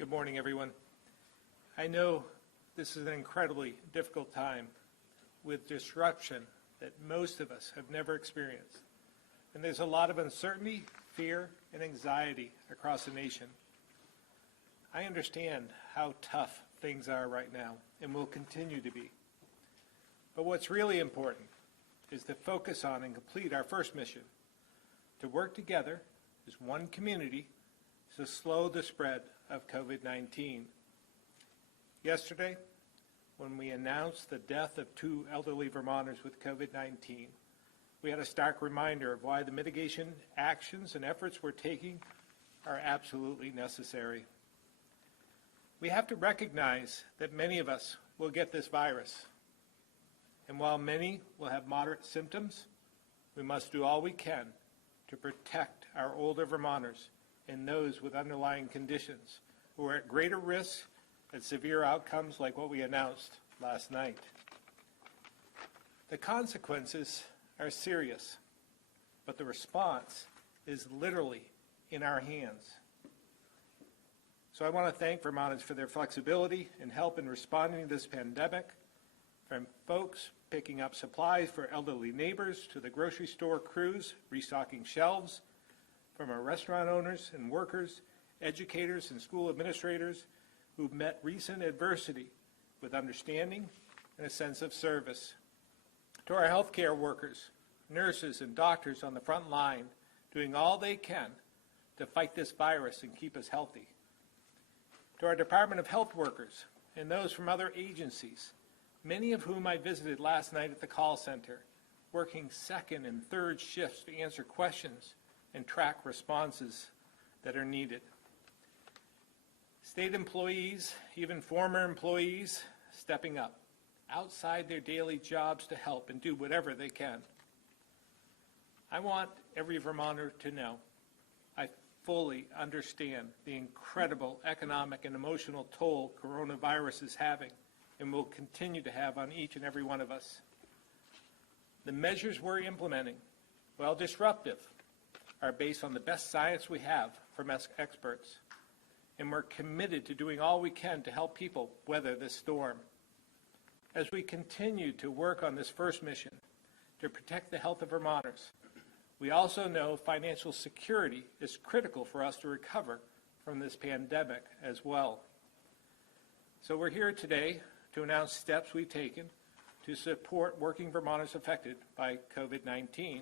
Good morning, everyone. I know this is an incredibly difficult time with disruption that most of us have never experienced. And there's a lot of uncertainty, fear, and anxiety across the nation. I understand how tough things are right now and will continue to be. But what's really important is to focus on and complete our first mission, to work together as one community to slow the spread of COVID-19. Yesterday, when we announced the death of 2 elderly Vermonters with COVID-19, we had a stark reminder of why the mitigation actions and efforts we're taking are absolutely necessary. We have to recognize that many of us will get this virus. And while many will have moderate symptoms, we must do all we can to protect our older Vermonters and those with underlying conditions who are at greater risk at severe outcomes like what we announced last night. The consequences are serious, but the response is literally in our hands. So I want to thank Vermonters for their flexibility and help in responding to this pandemic, from folks picking up supplies for elderly neighbors to the grocery store crews restocking shelves, from our restaurant owners and workers, educators and school administrators who've met recent adversity with understanding and a sense of service, to our healthcare workers, nurses and doctors on the front line doing all they can to fight this virus and keep us healthy, to our Department of Health workers and those from other agencies, many of whom I visited last night at the call center, working second and third shifts to answer questions and track responses that are needed. State employees, even former employees, stepping up outside their daily jobs to help and do whatever they can. I want every Vermonter to know I fully understand the incredible economic and emotional toll coronavirus is having and will continue to have on each and every one of us. The measures we're implementing, while disruptive, are based on the best science we have from experts, and we're committed to doing all we can to help people weather this storm. As we continue to work on this first mission to protect the health of Vermonters, we also know financial security is critical for us to recover from this pandemic as well. So we're here today to announce steps we've taken to support working Vermonters affected by COVID-19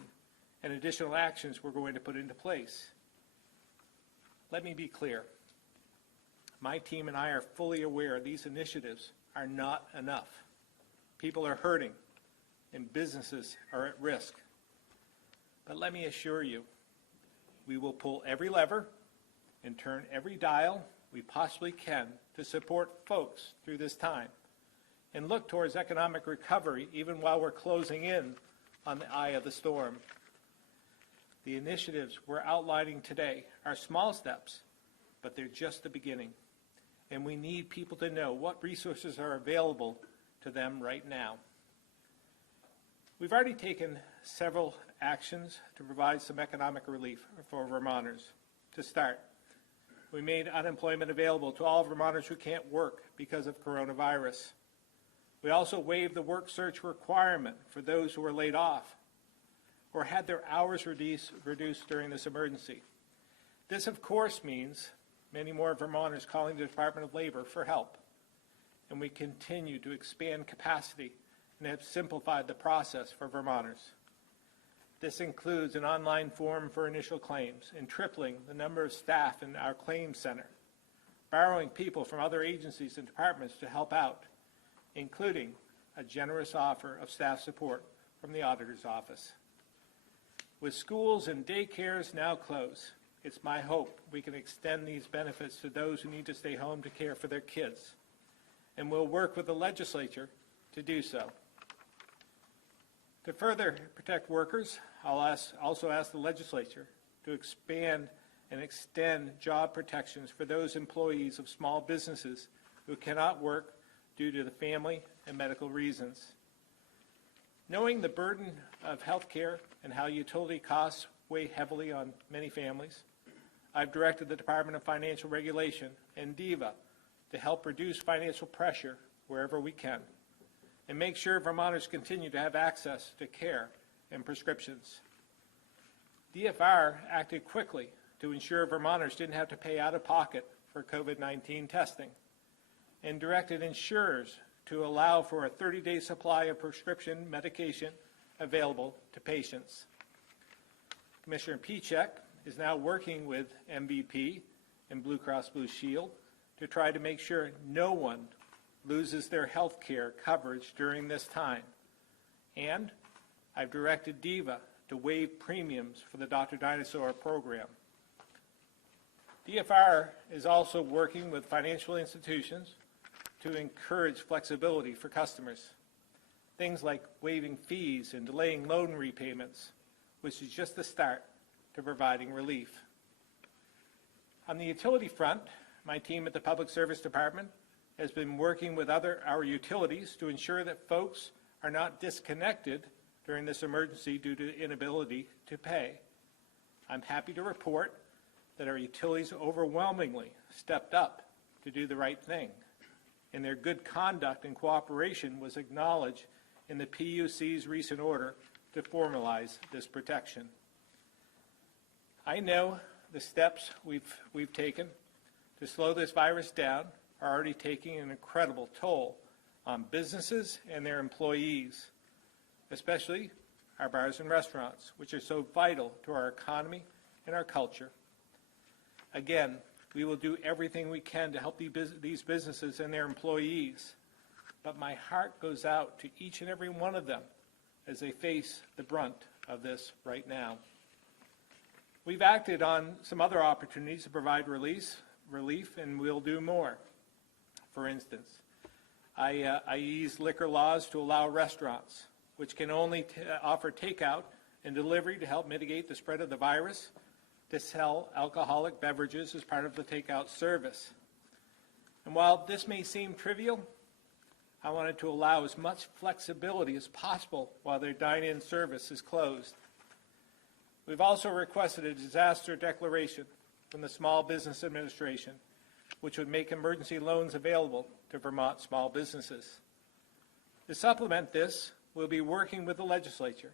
and additional actions we're going to put into place. Let me be clear. My team and I are fully aware these initiatives are not enough. People are hurting and businesses are at risk. But let me assure you, we will pull every lever and turn every dial we possibly can to support folks through this time and look towards economic recovery even while we're closing in on the eye of the storm. The initiatives we're outlining today are small steps, but they're just the beginning. And we need people to know what resources are available to them right now. We've already taken several actions to provide some economic relief for Vermonters. To start, we made unemployment available to all Vermonters who can't work because of coronavirus. We also waived the work search requirement for those who were laid off or had their hours reduced during this emergency. This, of course, means many more Vermonters calling the Department of Labor for help. And we continue to expand capacity and have simplified the process for Vermonters. This includes an online form for initial claims and tripling the number of staff in our claims center, borrowing people from other agencies and departments to help out, including a generous offer of staff support from the auditor's office. With schools and daycares now closed, it's my hope we can extend these benefits to those who need to stay home to care for their kids, and we'll work with the legislature to do so. To further protect workers, I'll also ask the legislature to expand and extend job protections for those employees of small businesses who cannot work due to the family and medical reasons. Knowing the burden of health care and how utility costs weigh heavily on many families, I've directed the Department of Financial Regulation and DEVA to help reduce financial pressure wherever we can and make sure Vermonters continue to have access to care and prescriptions. DFR acted quickly to ensure Vermonters didn't have to pay out of pocket for COVID-19 testing and directed insurers to allow for a 30-day supply of prescription medication available to patients. Commissioner Pichek is now working with MVP and Blue Cross Blue Shield to try to make sure no one loses their health care coverage during this time. And I've directed DEVA to waive premiums for the Dr. Dinosaur program. DFR is also working with financial institutions to encourage flexibility for customers. Things like waiving fees and delaying loan repayments, which is just the start to providing relief. On the utility front, my team at the Public Service Department has been working with our utilities to ensure that folks are not disconnected during this emergency due to inability to pay. I'm happy to report that our utilities overwhelmingly stepped up to do the right thing, and their good conduct and cooperation was acknowledged in the PUC's recent order to formalize this protection. I know the steps we've taken to slow this virus down are already taking an incredible toll on businesses and their employees, especially our bars and restaurants, which are so vital to our economy and our culture. Again, we will do everything we can to help these businesses and their employees, but my heart goes out to each and every one of them as they face the brunt of this right now. We've acted on some other opportunities to provide relief, and we'll do more. For instance, I eased liquor laws to allow restaurants, which can only offer takeout and delivery to help mitigate the spread of the virus, to sell alcoholic beverages as part of the takeout service. And while this may seem trivial, I wanted to allow as much flexibility as possible while their dine-in service is closed. We've also requested a disaster declaration from the Small Business Administration, which would make emergency loans available to Vermont small businesses. To supplement this, we'll be working with the legislature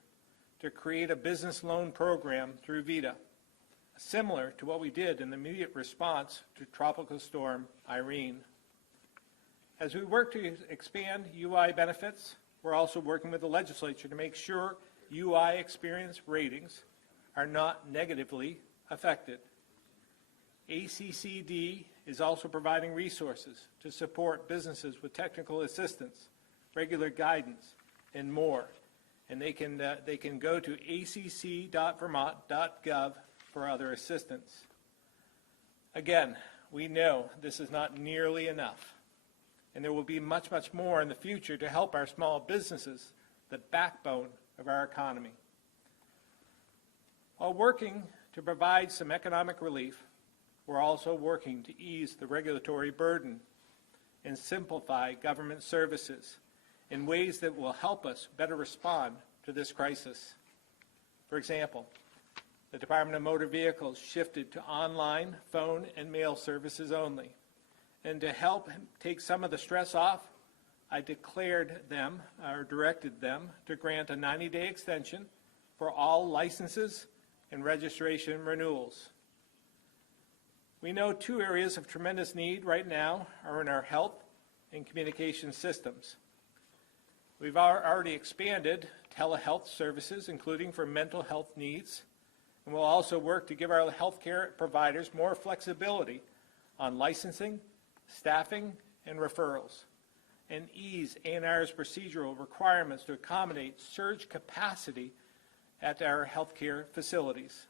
to create a business loan program through VITA, similar to what we did in the immediate response to Tropical Storm Irene. As we work to expand UI benefits, we're also working with the legislature to make sure UI experience ratings are not negatively affected. ACCD is also providing resources to support businesses with technical assistance, regular guidance, and more. And they can go to acc.vermont.gov for other assistance. Again, we know this is not nearly enough, and there will be much, much more in the future to help our small businesses, the backbone of our economy. While working to provide some economic relief, we're also working to ease the regulatory burden and simplify government services in ways that will help us better respond to this crisis. For example, the Department of Motor Vehicles shifted to online, phone, and mail services only. And to help take some of the stress off, I directed them to grant a 90-day extension for all licenses and registration renewals. We know two areas of tremendous need right now are in our health and communication systems. We've already expanded telehealth services, including for mental health needs, and we'll also work to give our healthcare providers more flexibility on licensing, staffing, and referrals, and ease A&R's procedural requirements to accommodate surge capacity at our healthcare facilities.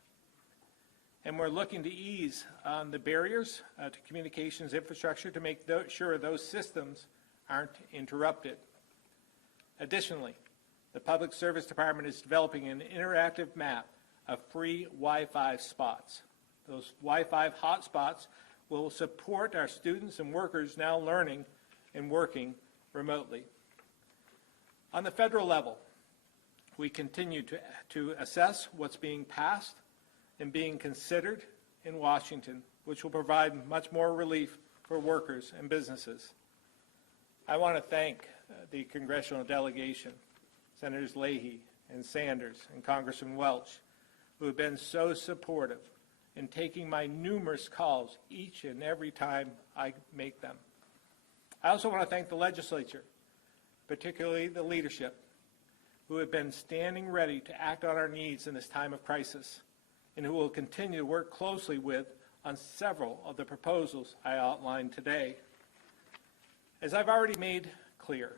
And we're looking to ease the barriers to communications infrastructure to make sure those systems aren't interrupted. Additionally, the Public Service Department is developing an interactive map of free Wi-Fi spots. Those Wi-Fi hotspots will support our students and workers now learning and working remotely. On the federal level, we continue to assess what's being passed and being considered in Washington, which will provide much more relief for workers and businesses. I want to thank the congressional delegation, Senators Leahy and Sanders and Congressman Welch, who have been so supportive in taking my numerous calls each and every time I make them. I also want to thank the legislature, particularly the leadership, who have been standing ready to act on our needs in this time of crisis, and who will continue to work closely with on several of the proposals I outlined today. As I've already made clear,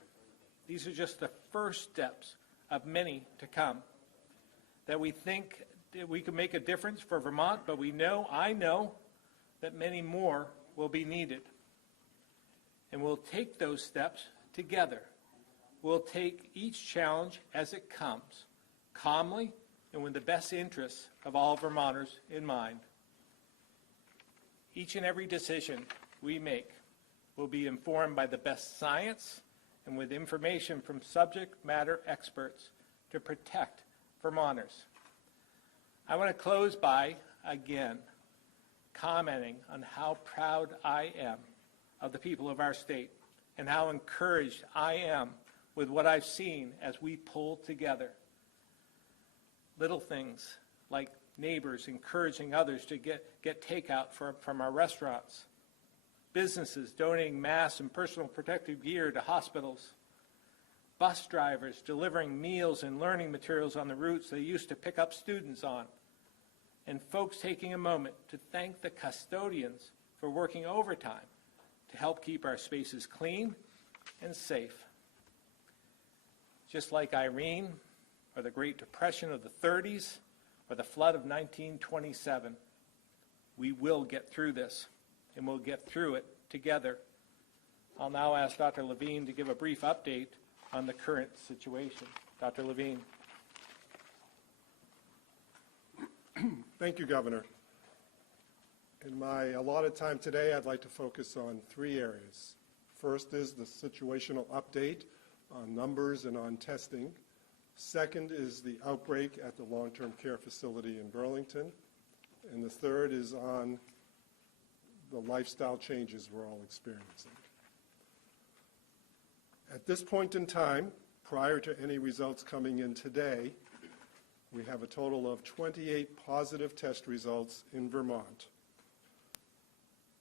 these are just the first steps of many to come. That we think that we can make a difference for Vermont, but I know that many more will be needed. And we'll take those steps together. We'll take each challenge as it comes, calmly and with the best interests of all Vermonters in mind. Each and every decision we make will be informed by the best science and with information from subject matter experts to protect Vermonters. I want to close by, again, commenting on how proud I am of the people of our state and how encouraged I am with what I've seen as we pull together. Little things like neighbors encouraging others to get takeout from our restaurants, businesses donating masks and personal protective gear to hospitals, bus drivers delivering meals and learning materials on the routes they used to pick up students on, and folks taking a moment to thank the custodians for working overtime to help keep our spaces clean and safe. Just like Irene, or the Great Depression of the 30s, or the flood of 1927, we will get through this, and we'll get through it together. I'll now ask Dr. Levine to give a brief update on the current situation. Dr. Levine. Thank you, Governor. In my allotted time today, I'd like to focus on three areas. First is the situational update on numbers and on testing. Second is the outbreak at the long-term care facility in Burlington. And the third is on the lifestyle changes we're all experiencing. At this point in time, prior to any results coming in today, we have a total of 28 positive test results in Vermont.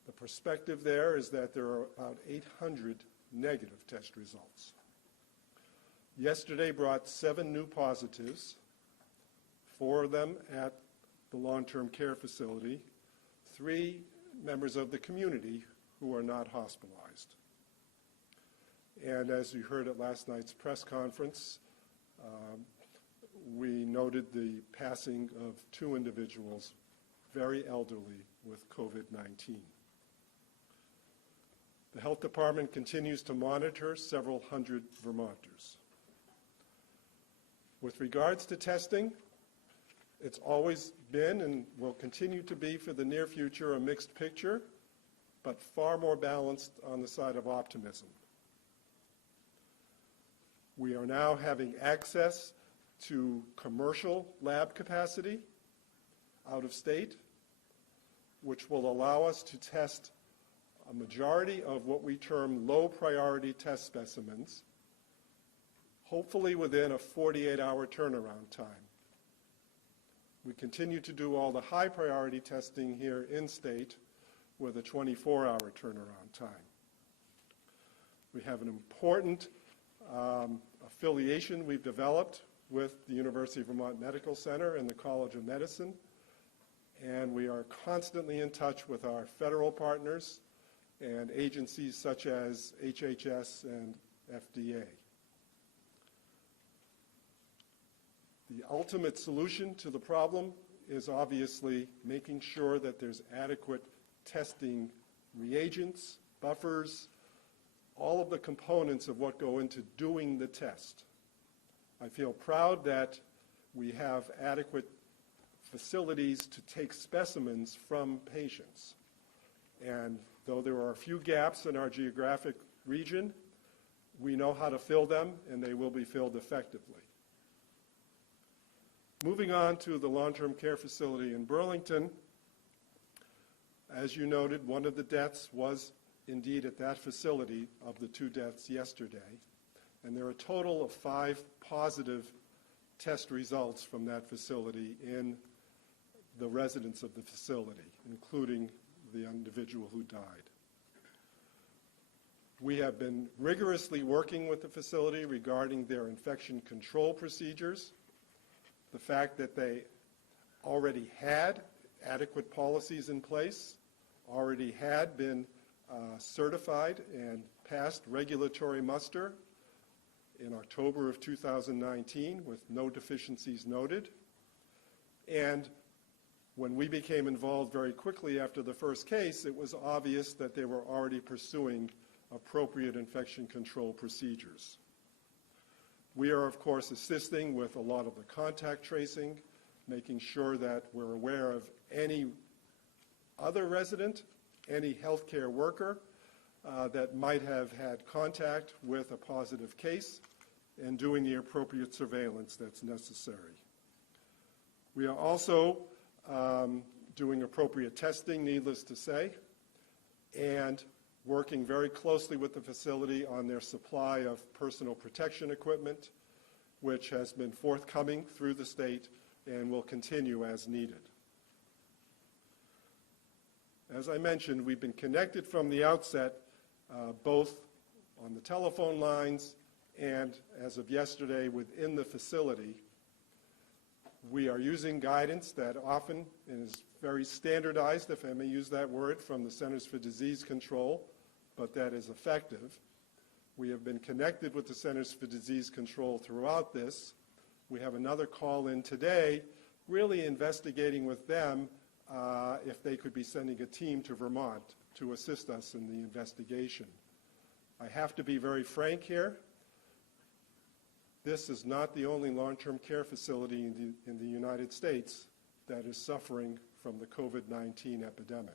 The perspective there is that there are about 800 negative test results. Yesterday brought 7 new positives, 4 of them at the long-term care facility, 3 members of the community who are not hospitalized. And as you heard at last night's press conference, we noted the passing of 2 individuals, very elderly, with COVID-19. The health department continues to monitor several hundred Vermonters. With regards to testing, it's always been and will continue to be for the near future a mixed picture, but far more balanced on the side of optimism. We are now having access to commercial lab capacity out of state, which will allow us to test a majority of what we term low priority test specimens, hopefully within a 48-hour turnaround time. We continue to do all the high priority testing here in state with a 24-hour turnaround time. We have an important affiliation we've developed with the University of Vermont Medical Center and the College of Medicine, and we are constantly in touch with our federal partners and agencies such as HHS and FDA. The ultimate solution to the problem is obviously making sure that there's adequate testing reagents, buffers, all of the components of what go into doing the test. I feel proud that we have adequate facilities to take specimens from patients. And though there are a few gaps in our geographic region, we know how to fill them, and they will be filled effectively. Moving on to the long-term care facility in Burlington, As you noted, one of the deaths was indeed at that facility of the 2 deaths yesterday. And there are a total of 5 positive test results from that facility in the residents of the facility, including the individual who died. We have been rigorously working with the facility regarding their infection control procedures. The fact that they already had adequate policies in place, already had been certified and passed regulatory muster in October of 2019 with no deficiencies noted. And when we became involved very quickly after the first case, it was obvious that they were already pursuing appropriate infection control procedures. We are, of course, assisting with a lot of the contact tracing, making sure that we're aware of any other resident, any healthcare worker that might have had contact with a positive case, and doing the appropriate surveillance that's necessary. We are also doing appropriate testing, needless to say, and working very closely with the facility on their supply of personal protection equipment, which has been forthcoming through the state and will continue as needed. As I mentioned, we've been connected from the outset, both on the telephone lines and, as of yesterday, within the facility. We are using guidance that often is very standardized, if I may use that word, from the Centers for Disease Control, but that is effective. We have been connected with the Centers for Disease Control throughout this. We have another call in today, really investigating with them if they could be sending a team to Vermont to assist us in the investigation. I have to be very frank here. This is not the only long-term care facility in the United States that is suffering from the COVID-19 epidemic.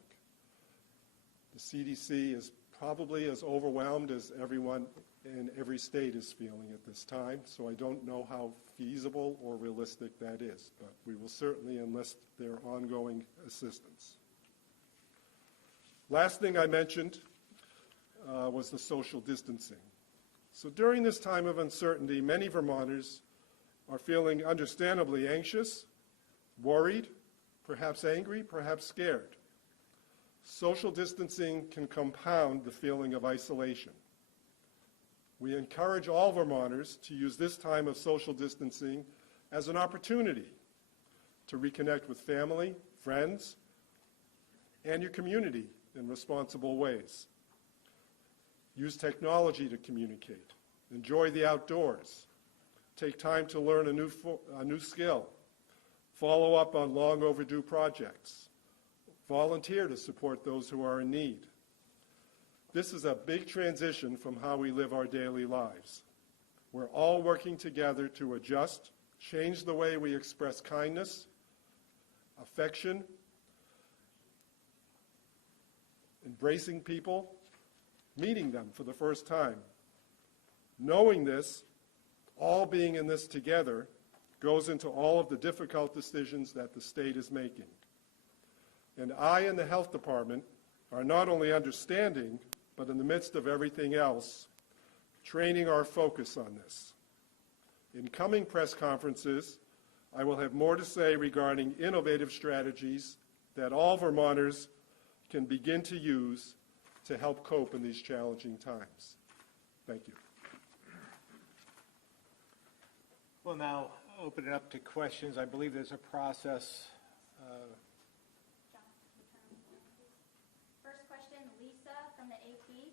The CDC is probably as overwhelmed as everyone in every state is feeling at this time, so I don't know how feasible or realistic that is, but we will certainly enlist their ongoing assistance. Last thing I mentioned was the social distancing. So during this time of uncertainty, many Vermonters are feeling understandably anxious, worried, perhaps angry, perhaps scared. Social distancing can compound the feeling of isolation. We encourage all Vermonters to use this time of social distancing as an opportunity to reconnect with family, friends, and your community in responsible ways. Use technology to communicate. Enjoy the outdoors. Take time to learn a new skill. Follow up on long overdue projects. Volunteer to support those who are in need. This is a big transition from how we live our daily lives. We're all working together to adjust, change the way we express kindness, affection, embracing people, meeting them for the first time. Knowing this, all being in this together, goes into all of the difficult decisions that the state is making. And I and the health department are not only understanding, but in the midst of everything else, training our focus on this. In coming press conferences, I will have more to say regarding innovative strategies that all Vermonters can begin to use to help cope in these challenging times. Thank you. We'll now open it up to questions. I believe there's a process. First question, Lisa from the AP.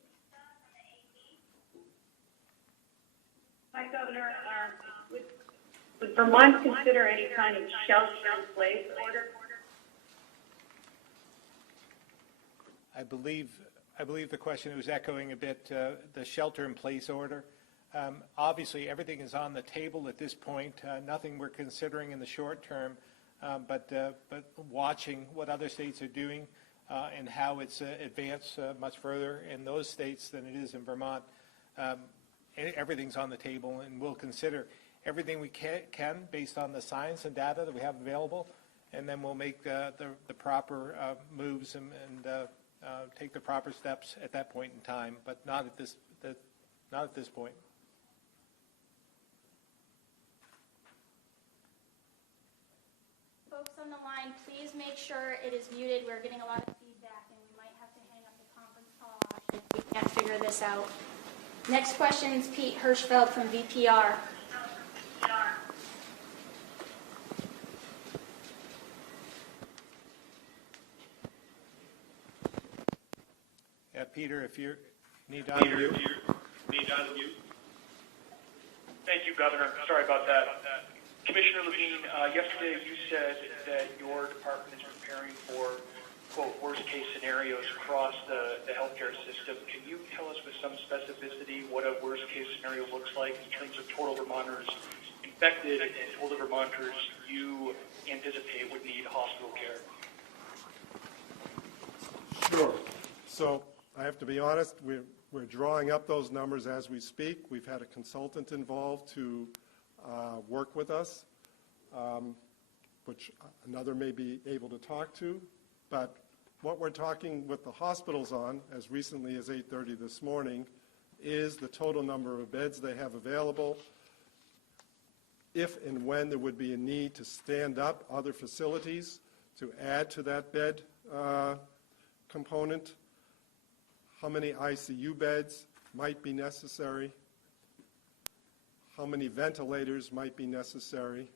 Hi, Governor. Would Vermont consider any kind of shelter-in-place order? I believe the question was echoing a bit the shelter-in-place order. Obviously, everything is on the table at this point. Nothing we're considering in the short term, but watching what other states are doing and how it's advanced much further in those states than it is in Vermont. Everything's on the table, and we'll consider everything we can based on the science and data that we have available, and then we'll make the proper moves and take the proper steps at that point in time, but not at this point. Folks on the line, please make sure it is muted. We're getting a lot of feedback, and we might have to hang up the conference call if we can't figure this out. Next question is Pete Hirschfeld from VPR. Yeah, Peter, if you need to unmute. Thank you, Governor. Sorry about that. Commissioner Levine, yesterday you said that your department is preparing for, quote, worst-case scenarios across the healthcare system. Can you tell us with some specificity what a worst-case scenario looks like in terms of total Vermonters infected and total Vermonters you anticipate would need hospital care? Sure. So I have to be honest, we're drawing up those numbers as we speak. We've had a consultant involved to work with us, which another may be able to talk to. But what we're talking with the hospitals on, as recently as 8:30 this morning, is the total number of beds they have available, if and when there would be a need to stand up other facilities to add to that bed component, how many ICU beds might be necessary, how many ventilators might be necessary.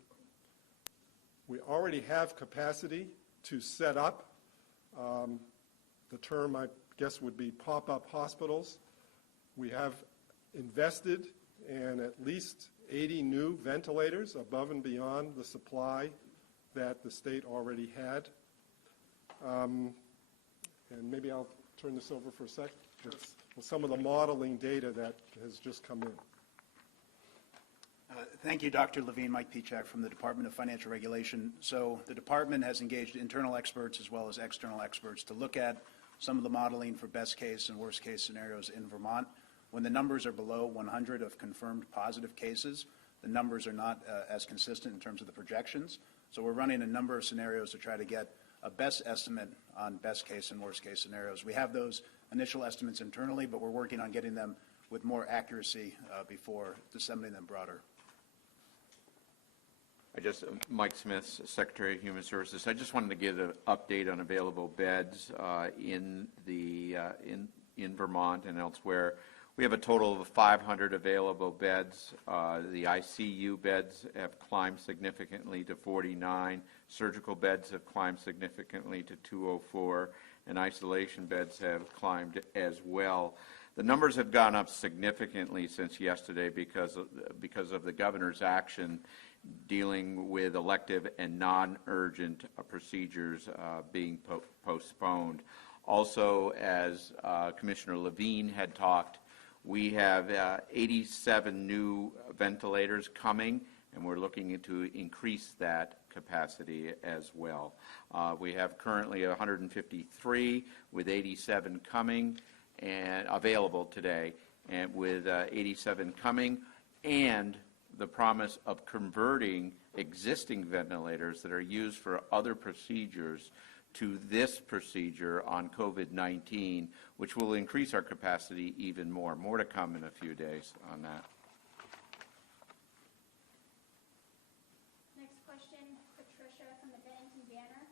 We already have capacity to set up, the term I guess would be pop-up hospitals. We have invested in at least 80 new ventilators above and beyond the supply that the state already had. And maybe I'll turn this over for a sec. It's some of the modeling data that has just come in. Thank you, Dr. Levine. Mike Pichak from the Department of Financial Regulation. So the department has engaged internal experts as well as external experts to look at some of the modeling for best case and worst case scenarios in Vermont. When the numbers are below 100 of confirmed positive cases, the numbers are not as consistent in terms of the projections. So we're running a number of scenarios to try to get a best estimate on best case and worst case scenarios. We have those initial estimates internally, but we're working on getting them with more accuracy before disseminating them broader. Mike Smith, Secretary of Human Services. I just wanted to give an update on available beds in Vermont and elsewhere. We have a total of 500 available beds. The ICU beds have climbed significantly to 49. Surgical beds have climbed significantly to 204, and isolation beds have climbed as well. The numbers have gone up significantly since yesterday because of the governor's action dealing with elective and non-urgent procedures being postponed. Also, as Commissioner Levine had talked, we have 87 new ventilators coming, and we're looking to increase that capacity as well. We have currently 153 with 87 coming and available today, and with 87 coming, and the promise of converting existing ventilators that are used for other procedures to this procedure on COVID-19, which will increase our capacity even more. More to come in a few days on that. Next question, Patricia from the Bennington Banner.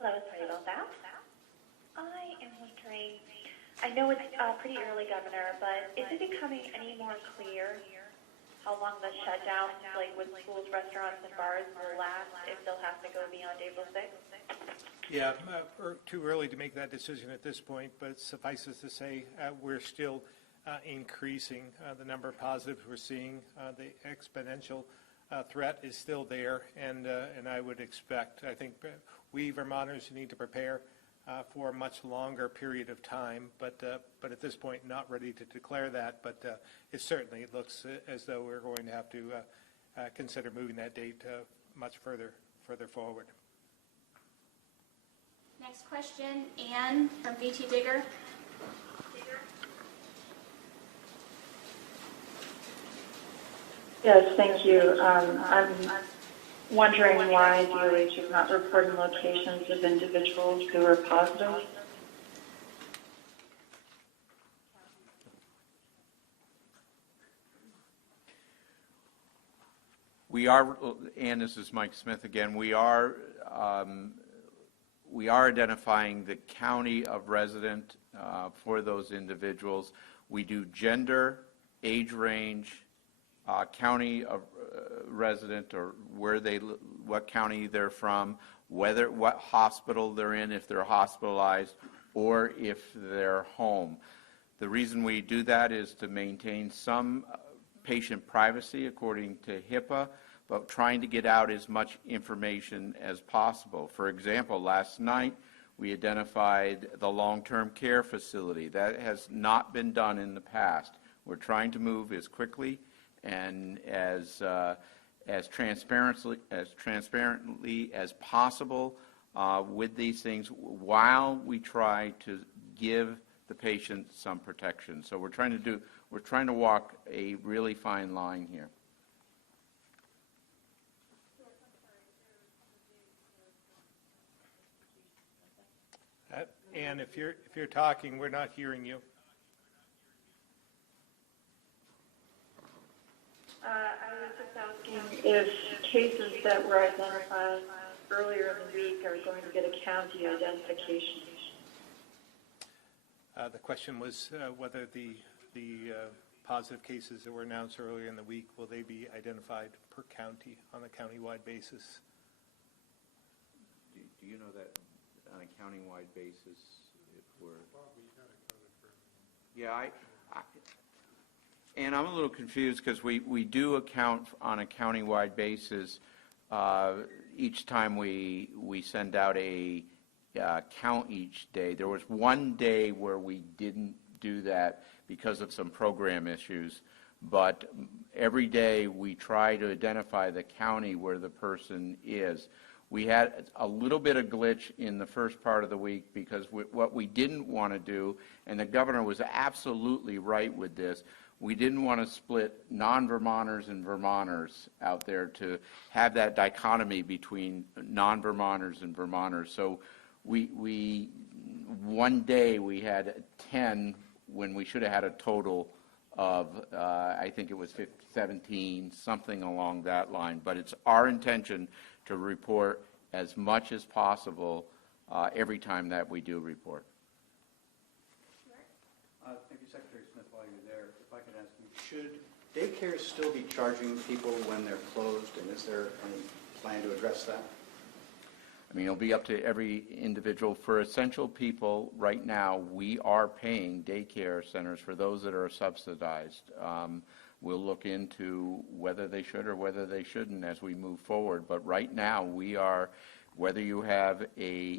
Hello, sorry about that. I am wondering, I know it's pretty early, Governor, but is it becoming any more clear how long the shutdown, like with schools, restaurants, and bars, will last, if they'll have to go beyond April 6th? Yeah, too early to make that decision at this point, but suffices to say we're still increasing the number of positives we're seeing. The exponential threat is still there, and I would expect, I think we Vermonters need to prepare for a much longer period of time, but at this point not ready to declare that, but it certainly looks as though we're going to have to consider moving that date much further forward. Next question, Anne from VT Digger. Yes, thank you. I'm wondering why DOH is not reporting locations of individuals who are positive. We are, and this is Mike Smith again, we are identifying the county of resident for those individuals. We do gender, age range, county of resident, or where they, what county they're from, what hospital they're in, if they're hospitalized, or if they're home. The reason we do that is to maintain some patient privacy according to HIPAA, but trying to get out as much information as possible. For example, last night we identified the long-term care facility. That has not been done in the past. We're trying to move as quickly and as transparently as possible with these things, while we try to give the patient some protection. So we're trying to walk a really fine line here. Ann, if you're talking, we're not hearing you. I was just asking if cases that were identified earlier in the week are going to get a county identification. The question was whether the positive cases that were announced earlier in the week, will they be identified per county on a countywide basis? Do you know that on a countywide basis, if we're... Yeah, and I'm a little confused because we do account on a countywide basis each time we send out a count each day. There was one day where we didn't do that because of some program issues, but every day we try to identify the county where the person is. We had a little bit of glitch in the first part of the week because what we didn't want to do, and the governor was absolutely right with this, we didn't want to split non-Vermonters and Vermonters out there to have that dichotomy between non-Vermonters and Vermonters. So we one day we had 10 when we should have had a total of, I think it was 17, something along that line. But it's our intention to report as much as possible every time that we do report. Thank you, Secretary Smith, while you're there. If I could ask you, should daycares still be charging people when they're closed, and is there any plan to address that? I mean, it'll be up to every individual. For essential people, right now, we are paying daycare centers for those that are subsidized. We'll look into whether they should or whether they shouldn't as we move forward. But right now, we are, whether you have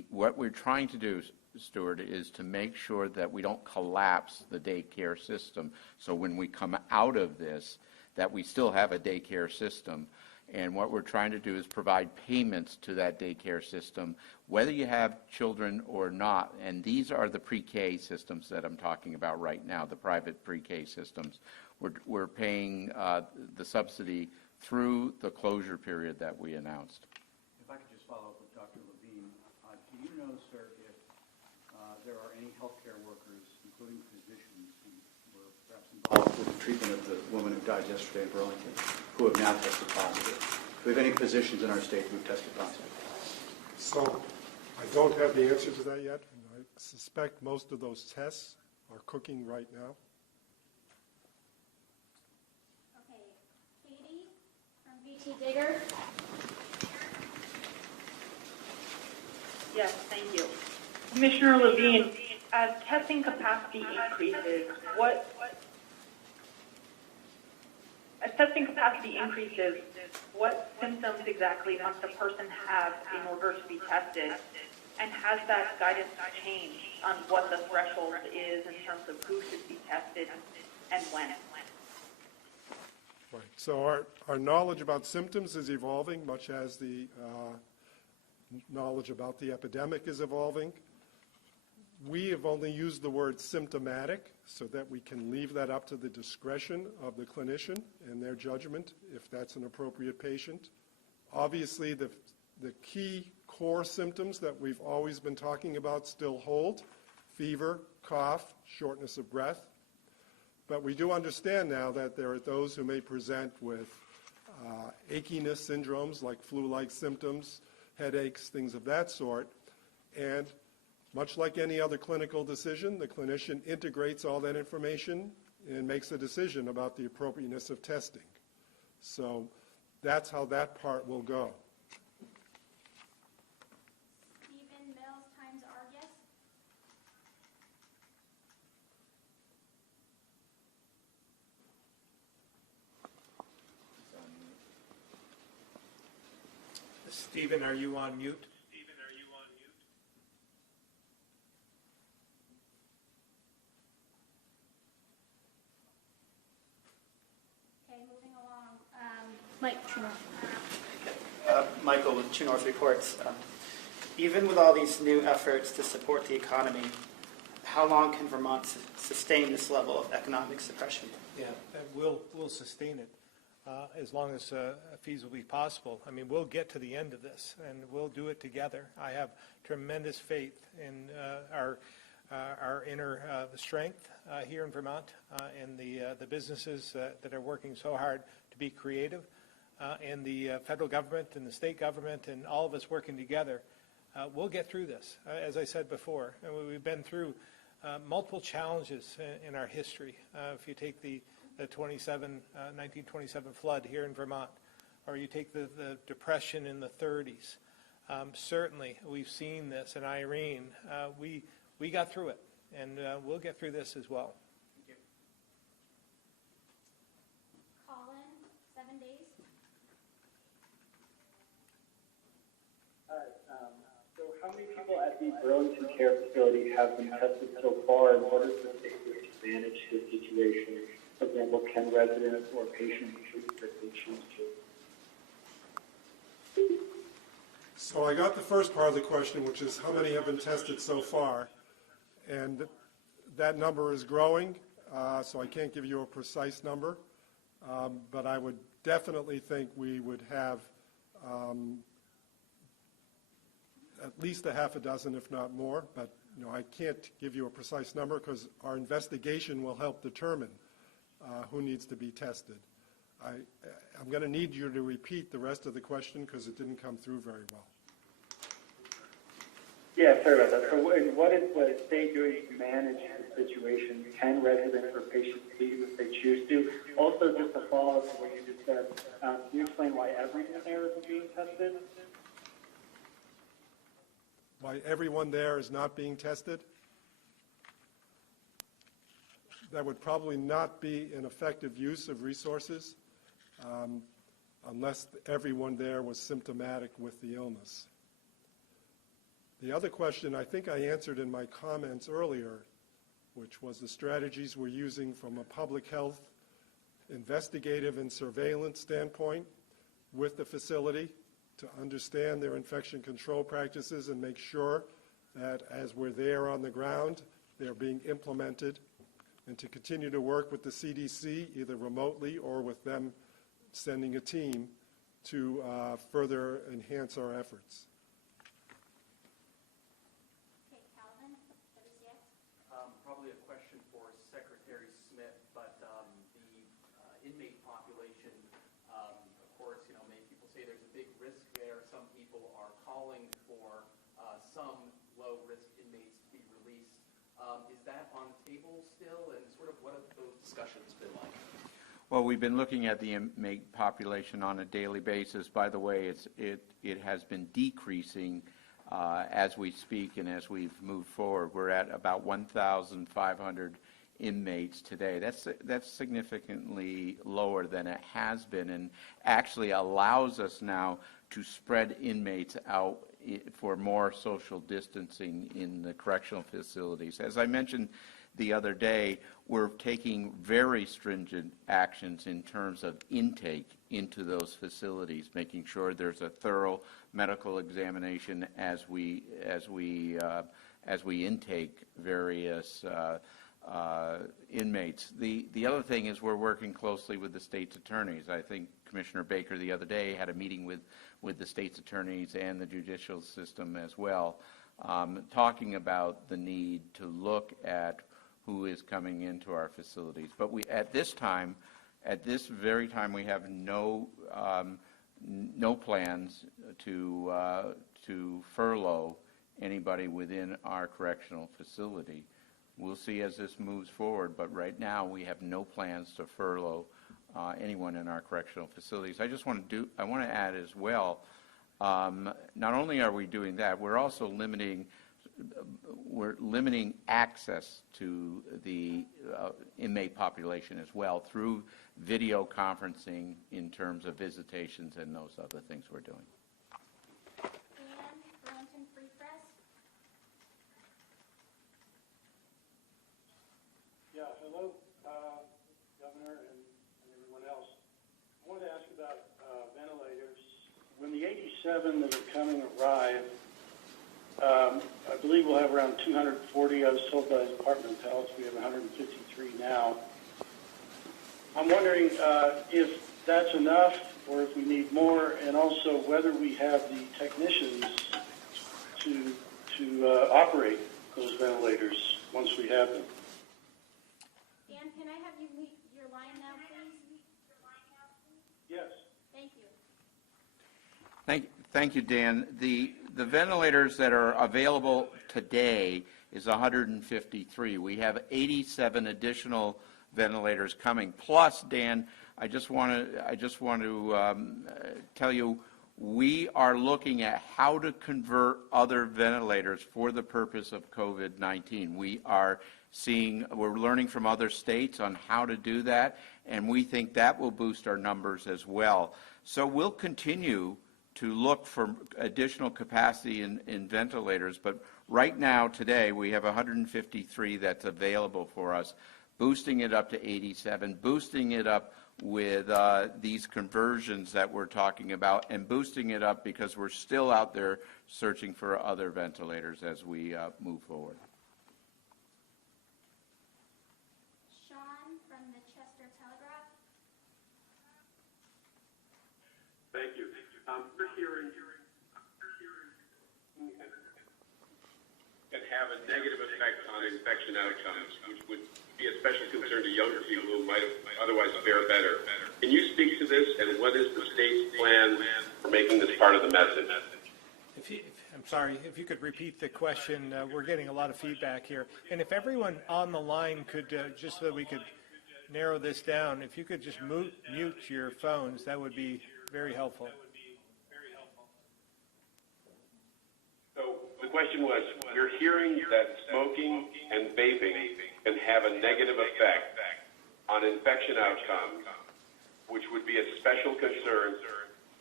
what we're trying to do, Stuart, is to make sure that we don't collapse the daycare system. So when we come out of this, that we still have a daycare system. And what we're trying to do is provide payments to that daycare system, whether you have children or not. And these are the pre-K systems that I'm talking about right now, the private pre-K systems. We're paying the subsidy through the closure period that we announced. If I could just follow up with Dr. Levine. Do you know, sir, if there are any healthcare workers, including physicians, who were perhaps involved with the treatment of the woman who died yesterday in Burlington, who have now tested positive? Do we have any physicians in our state who have tested positive? So I don't have the answer to that yet. I suspect most of those tests are cooking right now. Okay, Katie from VT Digger. Yes, thank you. Commissioner Levine, as testing capacity increases, what symptoms exactly must a person have in order to be tested? And has that guidance changed on what the threshold is in terms of who should be tested and when? Right. So our knowledge about symptoms is evolving, much as the knowledge about the epidemic is evolving. We have only used the word symptomatic so that we can leave that up to the discretion of the clinician and their judgment if that's an appropriate patient. Obviously, the key core symptoms that we've always been talking about still hold: fever, cough, shortness of breath. But we do understand now that there are those who may present with achiness syndromes like flu-like symptoms, headaches, things of that sort. And much like any other clinical decision, the clinician integrates all that information and makes a decision about the appropriateness of testing. So that's how that part will go. Stephen Mills times Argus. Stephen, are you on mute? Okay, moving along. Mike Trudeau. Michael with True North Reports. Even with all these new efforts to support the economy, how long can Vermont sustain this level of economic suppression? Yeah, we'll sustain it as long as feasibly possible. I mean, we'll get to the end of this, and we'll do it together. I have tremendous faith in our inner strength here in Vermont and the businesses that are working so hard to be creative, and the federal government and the state government and all of us working together. We'll get through this. As I said before, we've been through multiple challenges in our history. If you take the 1927 flood here in Vermont, or you take the Depression in the 30s, certainly we've seen this in Irene. We got through it, and we'll get through this as well. Colin, 7 days. So how many people at the Burlington Care Facility have been tested so far, and what is the state to manage the situation? For example, can residents or patients choose if they choose to? So I got the first part of the question, which is how many have been tested so far? And that number is growing, so I can't give you a precise number. But I would definitely think we would have at least a half a dozen, if not more. But I can't give you a precise number because our investigation will help determine who needs to be tested. I'm going to need you to repeat the rest of the question because it didn't come through very well. Yeah, sorry about that. So what is the state doing to manage the situation? Can residents or patients leave if they choose to? Also, just to follow up on what you just said, can you explain why everyone there is being tested? Why everyone there is not being tested? That would probably not be an effective use of resources unless everyone there was symptomatic with the illness. The other question I think I answered in my comments earlier, which was the strategies we're using from a public health, investigative, and surveillance standpoint with the facility to understand their infection control practices and make sure that as we're there on the ground, they're being implemented, and to continue to work with the CDC, either remotely or with them sending a team to further enhance our efforts. Okay, Calvin, that is yes. Probably a question for Secretary Smith, but the inmate population, of course, many people say there's a big risk there. Some people are calling for some low-risk inmates to be released. Is that on the table still, and sort of what have those discussions been like? Well, we've been looking at the inmate population on a daily basis. By the way, it has been decreasing as we speak and as we've moved forward. We're at about 1,500 inmates today. That's significantly lower than it has been, and actually allows us now to spread inmates out for more social distancing in the correctional facilities. As I mentioned the other day, we're taking very stringent actions in terms of intake into those facilities, making sure there's a thorough medical examination as we as we intake various inmates. The other thing is we're working closely with the state's attorneys. I think Commissioner Baker the other day had a meeting with the state's attorneys and the judicial system as well, talking about the need to look at who is coming into our facilities. But at this very time, we have no plans to furlough anybody within our correctional facility. We'll see as this moves forward, but right now we have no plans to furlough anyone in our correctional facilities. I want to add as well, not only are we doing that, we're also limiting access to the inmate population as well through video conferencing in terms of visitations and those other things we're doing. Dan, Burlington Free Press. Yeah, hello, Governor and everyone else. I wanted to ask about ventilators. When the 87 that are coming arrive, I believe we'll have around 240. I was told by the Department of Health we have 153 now. I'm wondering if that's enough or if we need more, and also whether we have the technicians to operate those ventilators once we have them. Dan, can I have you mute your line now, please? Yes. Thank you. Thank you, Dan. The ventilators that are available today is 153. We have 87 additional ventilators coming. Plus, Dan, I just want to tell you, we are looking at how to convert other ventilators for the purpose of COVID-19. We're learning from other states on how to do that, and we think that will boost our numbers as well. So we'll continue to look for additional capacity in ventilators, but right now, today, we have 153 that's available for us, boosting it up to 87, boosting it up with these conversions that we're talking about, and boosting it up because we're still out there searching for other ventilators as we move forward. Sean from the Chester Telegraph. Thank you. We're hearing can have a negative effect on infection outcomes, which would be a special concern to younger people who might otherwise fare better. Can you speak to this, and what is the state's plan for making this part of the message? I'm sorry, if you could repeat the question. We're getting a lot of feedback here. And if everyone on the line could, just so that we could narrow this down, if you could just mute your phones, that would be very helpful. So the question was, we're hearing that smoking and vaping can have a negative effect on infection outcomes, which would be a special concern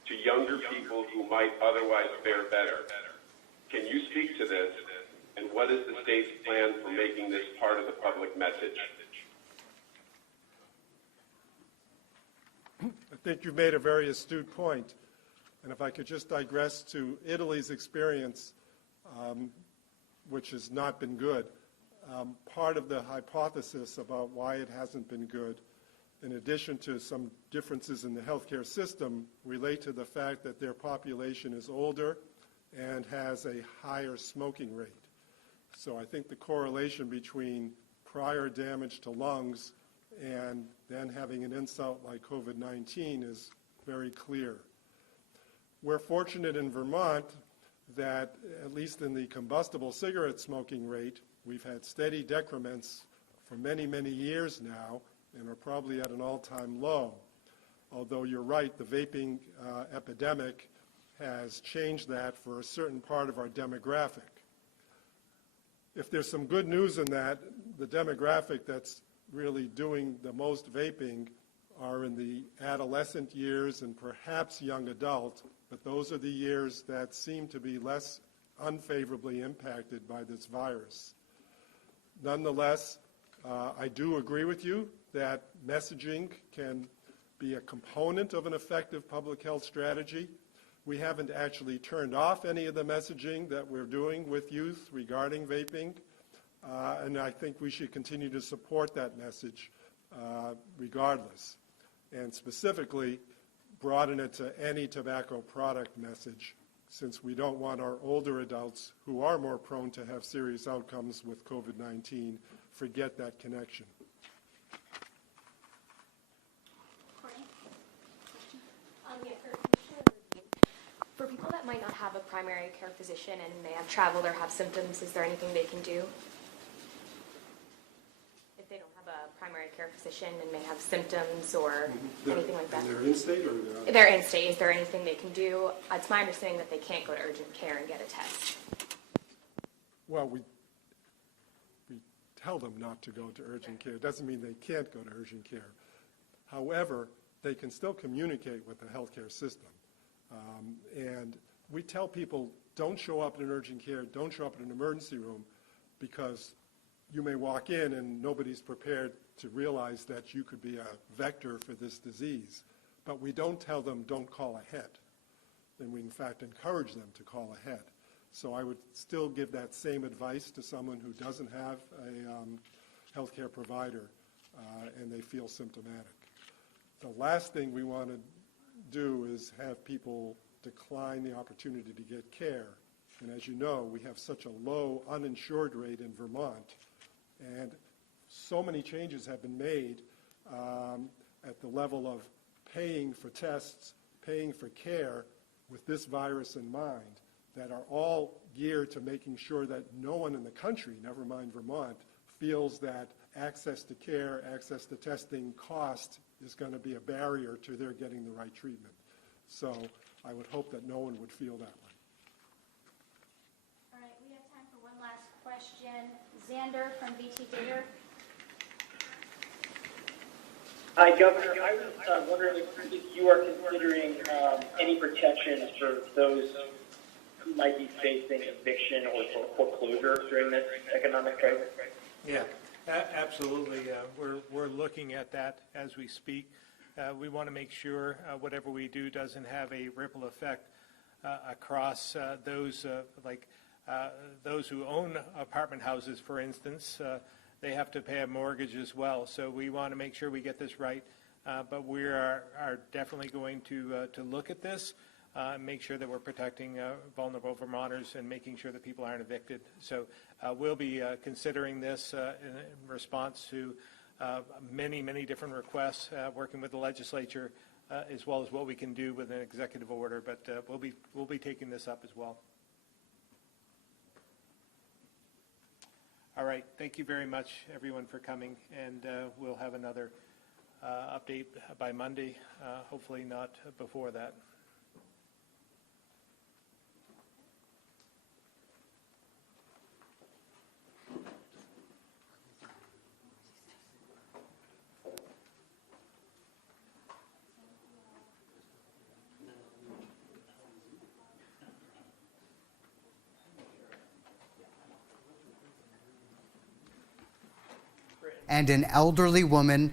to younger people who might otherwise fare better. Can you speak to this, and what is the state's plan for making this part of the public message? I think you've made a very astute point. And if I could just digress to Italy's experience, which has not been good, part of the hypothesis about why it hasn't been good, in addition to some differences in the healthcare system, relate to the fact that their population is older and has a higher smoking rate. So I think the correlation between prior damage to lungs and then having an insult like COVID-19 is very clear. We're fortunate in Vermont that, at least in the combustible cigarette smoking rate, we've had steady decrements for many, many years now, and are probably at an all-time low. Although you're right, the vaping epidemic has changed that for a certain part of our demographic. If there's some good news in that, the demographic that's really doing the most vaping are in the adolescent years and perhaps young adult, but those are the years that seem to be less unfavorably impacted by this virus. Nonetheless, I do agree with you that messaging can be a component of an effective public health strategy. We haven't actually turned off any of the messaging that we're doing with youth regarding vaping, and I think we should continue to support that message regardless, and specifically broaden it to any tobacco product message, since we don't want our older adults who are more prone to have serious outcomes with COVID-19 forget that connection. Courtney? For people that might not have a primary care physician and may have traveled or have symptoms, is there anything they can do? If they don't have a primary care physician and may have symptoms or anything like that? And they're in-state or they're out? If they're in-state, is there anything they can do? It's my understanding that they can't go to urgent care and get a test. Well, we tell them not to go to urgent care. It doesn't mean they can't go to urgent care. However, they can still communicate with the healthcare system. And we tell people, don't show up in urgent care, don't show up in an emergency room, because you may walk in and nobody's prepared to realize that you could be a vector for this disease. But we don't tell them, don't call ahead. And we, in fact, encourage them to call ahead. So I would still give that same advice to someone who doesn't have a healthcare provider and they feel symptomatic. The last thing we want to do is have people decline the opportunity to get care. And as you know, we have such a low uninsured rate in Vermont, and so many changes have been made at the level of paying for tests, paying for care with this virus in mind, that are all geared to making sure that no one in the country, never mind Vermont, feels that access to care, access to testing, cost is going to be a barrier to their getting the right treatment. So I would hope that no one would feel that way. All right, we have time for one last question. Xander from VT Digger. Hi, Governor. I was wondering if you are considering any protections for those who might be facing eviction or foreclosure during this economic crisis. Yeah, absolutely. We're looking at that as we speak. We want to make sure whatever we do doesn't have a ripple effect across those those who own apartment houses, for instance. They have to pay a mortgage as well. So we want to make sure we get this right. But we are definitely going to look at this, make sure that we're protecting vulnerable Vermonters and making sure that people aren't evicted. So we'll be considering this in response to many, many different requests, working with the legislature, as well as what we can do with an executive order. But we'll be taking this up as well. All right. Thank you very much, everyone, for coming. And we'll have another update by Monday, hopefully not before that. And an elderly woman